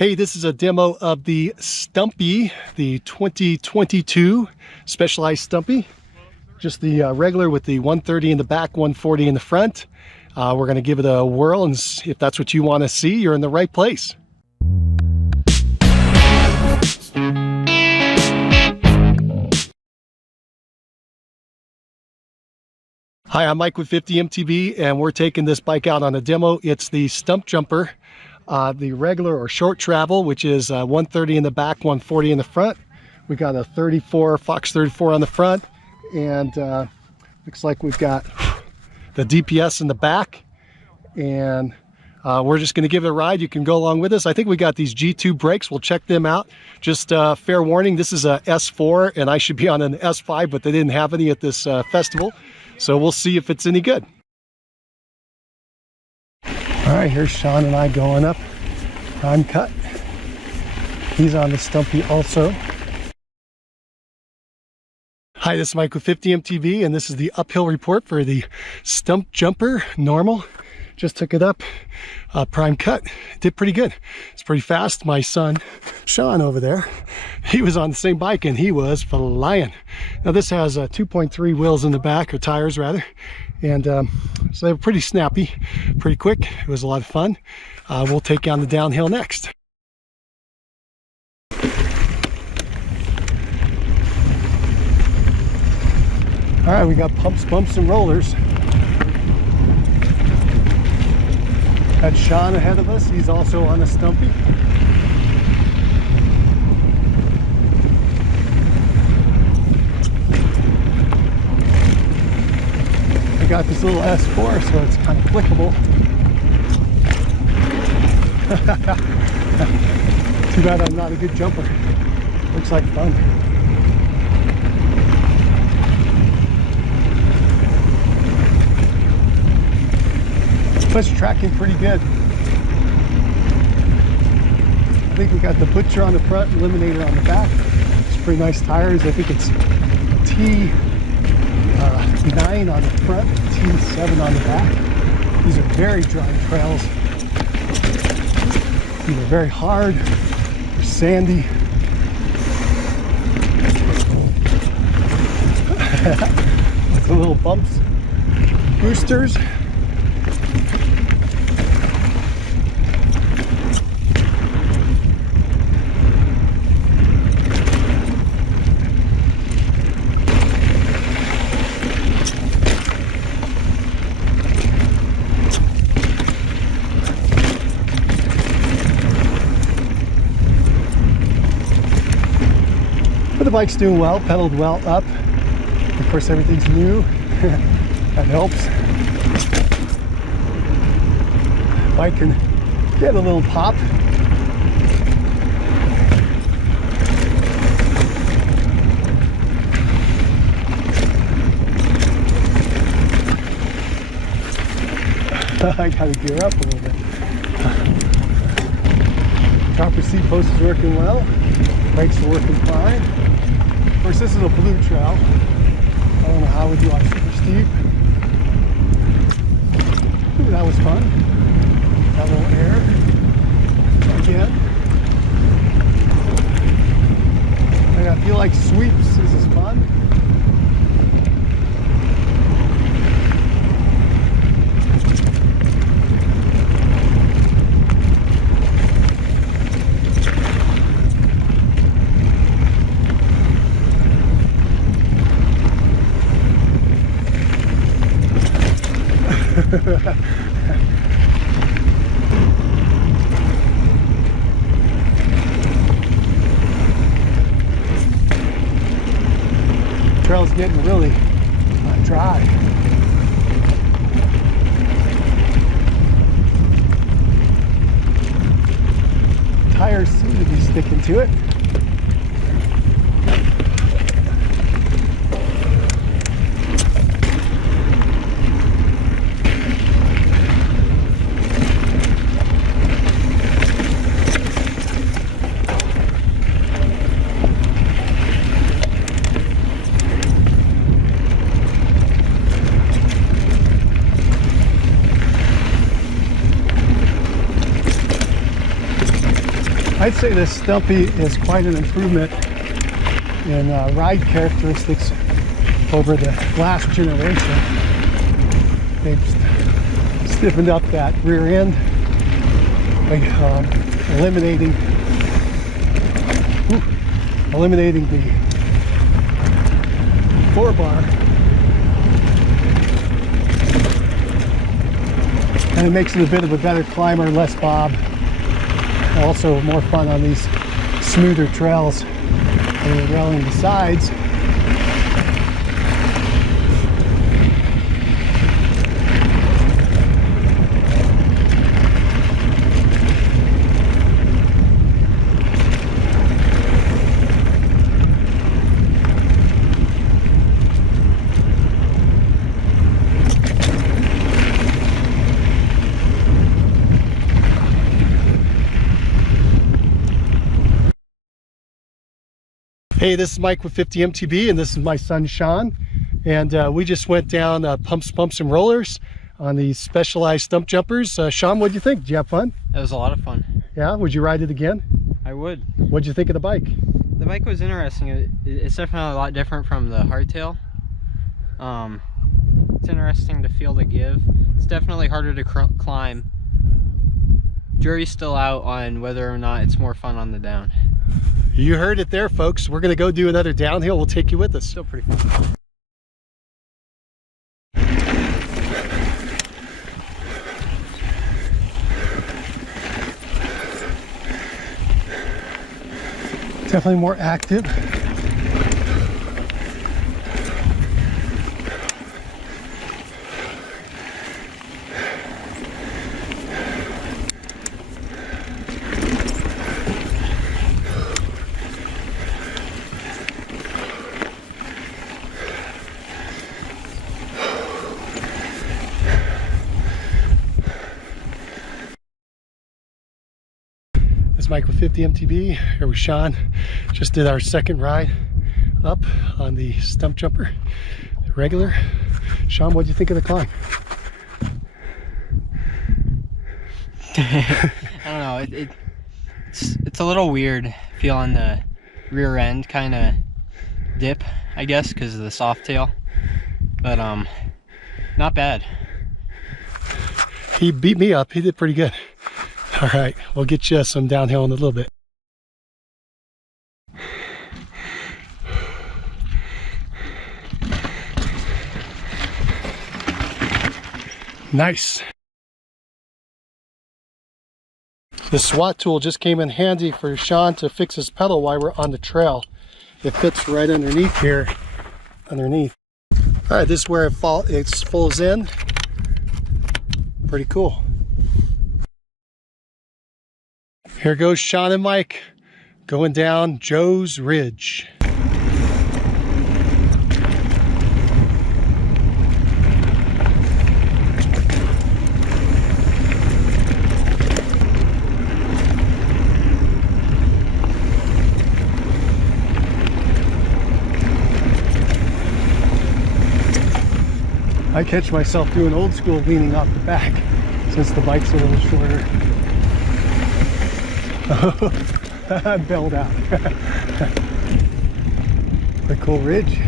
Hey, this is a demo of the Stumpy, the 2022 Specialized Stumpy. Just the regular with the 130 in the back, 140 in the front. We're going to give it a whirl, and if that's what you want to see, you're in the right place. Hi, I'm Mike with 50 MTB, and we're taking this bike out on a demo. It's the Stumpjumper, the regular or short travel, which is 130 in the back, 140 in the front. We got a 34, Fox 34 on the front, and looks like we've got the DPS in the back, and we're just going to give it a ride. You can go along with us. I think we got these G2 brakes. We'll check them out. Just fair warning, this is a S4, and I should be on an S5, but they didn't have any at this festival. So we'll see if it's any good. All right, here's Sean and I going up Prime Cut. He's on the Stumpy also. Hi, this is Mike with 50 MTB, and this is the uphill report for the Stumpjumper Normal. Just took it up Prime Cut. Did pretty good. It's pretty fast. My son Sean over there, he was on the same bike and he was flying. Now this has 2.3 wheels in the back, or tires rather, and so they were pretty snappy, pretty quick. It was a lot of fun. We'll take on the downhill next. All right, we got pumps, bumps, and rollers. Got Sean ahead of us. He's also on a Stumpy. I got this little S4, so it's kind of clickable. Too bad I'm not a good jumper. Looks like fun. But it's tracking pretty good. I think we got the Butcher on the front, Eliminator on the back. It's pretty nice tires. I think it's T9 on the front, T7 on the back. These are very dry trails. These are very hard, they're sandy. Lots of little bumps, boosters. But the bike's doing well, pedaled well up. Of course, everything's new. That helps. Bike can get a little pop. I gotta gear up a little bit. Copper seat post is working well. Brakes are working fine. Of course, this is a blue trail. I don't know how we do on super steep. Ooh, that was fun. Got a little air. Again. I feel like sweeps. This is fun. Trail's getting really dry. Tires seem to be sticking to it. I'd say this Stumpy is quite an improvement in ride characteristics over the last generation. They've stiffened up that rear end by eliminating the 4-bar, and it makes it a bit of a better climber, less bob, also more fun on these smoother trails and we're railing the sides. Hey, this is Mike with 50 MTB, and this is my son Sean, and we just went down pumps, bumps, and rollers on these Specialized Stump Jumpers. Sean, what'd you think? Did you have fun? It was a lot of fun. Yeah? Would you ride it again? I would. What'd you think of the bike? The bike was interesting. It's definitely a lot different from the hardtail. It's interesting to feel the give. It's definitely harder to climb. Jury's still out on whether or not it's more fun on the down. You heard it there, folks. We're going to go do another downhill. We'll take you with us. Still pretty fun. Definitely more active. Mike with 50 MTB, here with Sean. Just did our second ride up on the Stump Jumper, the regular. Sean, what do you think of the climb? I don't know, it's a little weird feeling the rear end kind of dip, I guess, because of the soft tail, but not bad. He beat me up. He did pretty good. All right, we'll get you some downhill in a little bit. Nice. The SWAT tool just came in handy for Sean to fix his pedal while we're on the trail. It fits right underneath here, underneath. All right, this is where it folds in. Pretty cool. Here goes Sean and Mike going down Joe's Ridge. I catch myself doing old school leaning off the back since the bike's a little shorter. I'm bailed out. A cool ridge.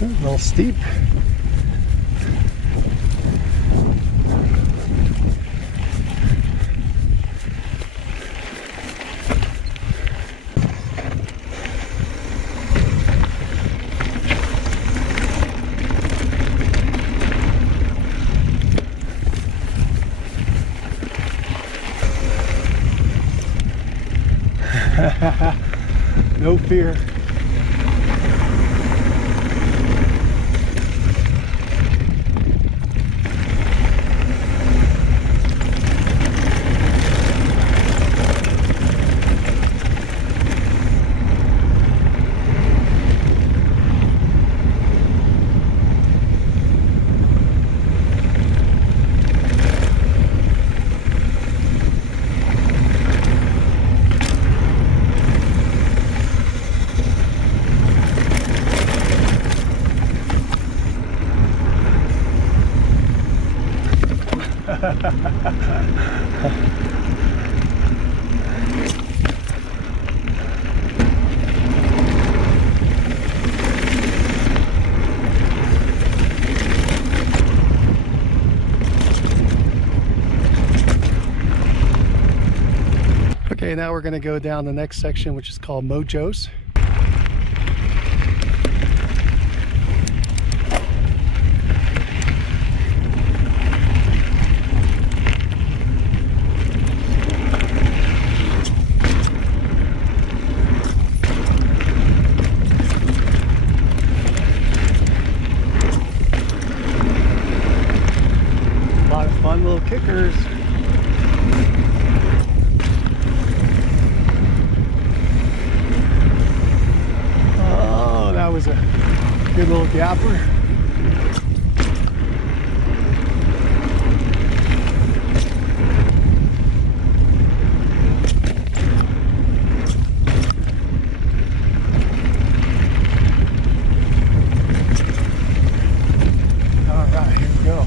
A little steep. No fear. Okay, now we're going to go down the next section, which is called Mojo's. A lot of fun little kickers. That was a good little gapper. All right, here we go.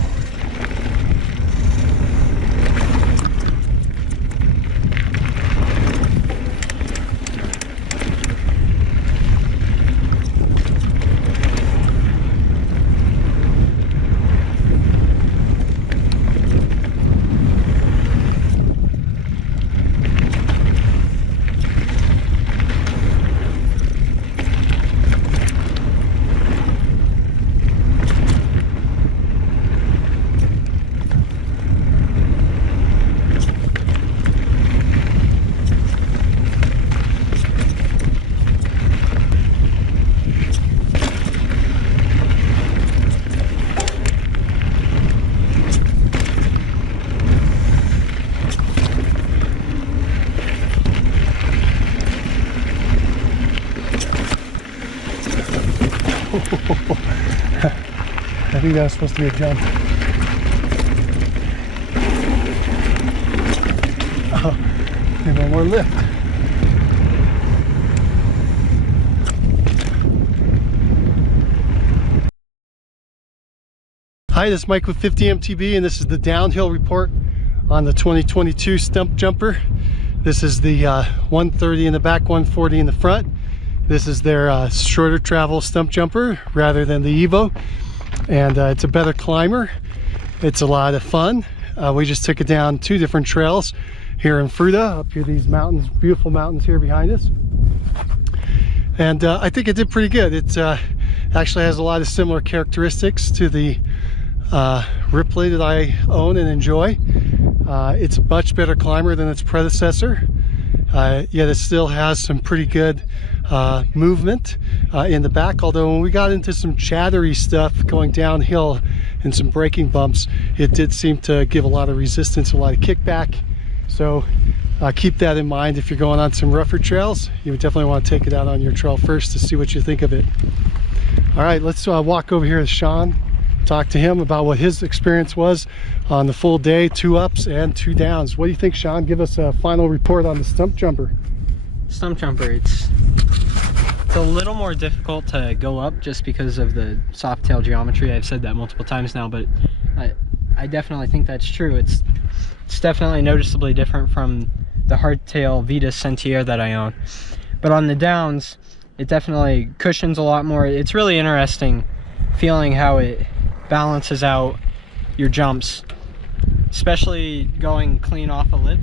I think that was supposed to be a jump. Oh, and one more lift. Hi, this is Mike with 50 MTB, and this is the downhill report on the 2022 Stumpjumper. This is the 130 in the back, 140 in the front. This is their shorter travel Stumpjumper rather than the Evo, and it's a better climber. It's a lot of fun. We just took it down 2 different trails here in Fruita, up here these mountains, beautiful mountains here behind us. And I think it did pretty good. It actually has a lot of similar characteristics to the Ripley that I own and enjoy. It's a much better climber than its predecessor, yet it still has some pretty good movement in the back, although when we got into some chattery stuff going downhill and some braking bumps, it did seem to give a lot of resistance, a lot of kickback. So keep that in mind if you're going on some rougher trails. You would definitely want to take it out on your trail first to see what you think of it. All right, let's walk over here to Sean, talk to him about what his experience was on the full day, 2 ups and 2 downs. What do you think, Sean? Give us a final report on the Stumpjumper. Stumpjumper, it's a little more difficult to go up just because of the soft tail geometry. I've said that multiple times now, but I definitely think that's true. It's definitely noticeably different from the hardtail Vitas Sentier that I own. But on the downs, it definitely cushions a lot more. It's really interesting feeling how it balances out your jumps, especially going clean off a lip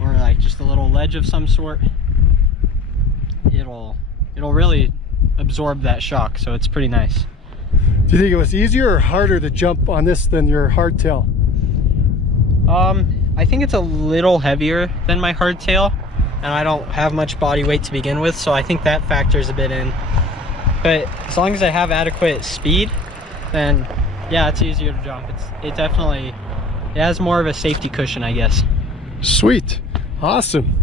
or like just a little ledge of some sort. It'll really absorb that shock, so it's pretty nice. Do you think it was easier or harder to jump on this than your hardtail? I think it's a little heavier than my hardtail, and I don't have much body weight to begin with, so I think that factors a bit in. But as long as I have adequate speed, then yeah, it's easier to jump. It has more of a safety cushion, I guess. Sweet, awesome.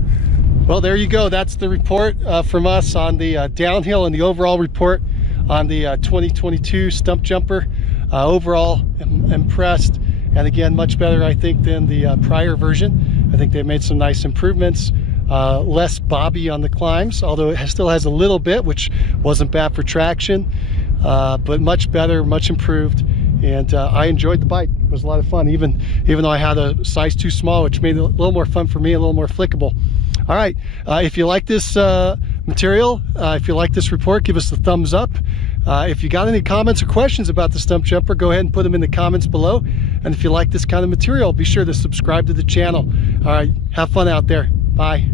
Well, there you go. That's the report from us on the downhill and the overall report on the 2022 Stumpjumper. Overall, impressed, and again, much better, I think, than the prior version. I think they've made some nice improvements. Less bobby on the climbs, although it still has a little bit, which wasn't bad for traction, but much better, much improved. And I enjoyed the bike. It was a lot of fun, even though I had a size too small, which made it a little more fun for me, a little more flickable. All right, if you like this material, if you like this report, give us the thumbs up. If you got any comments or questions about the Stumpjumper, go ahead and put them in the comments below. And if you like this kind of material, be sure to subscribe to the channel. All right, have fun out there. Bye.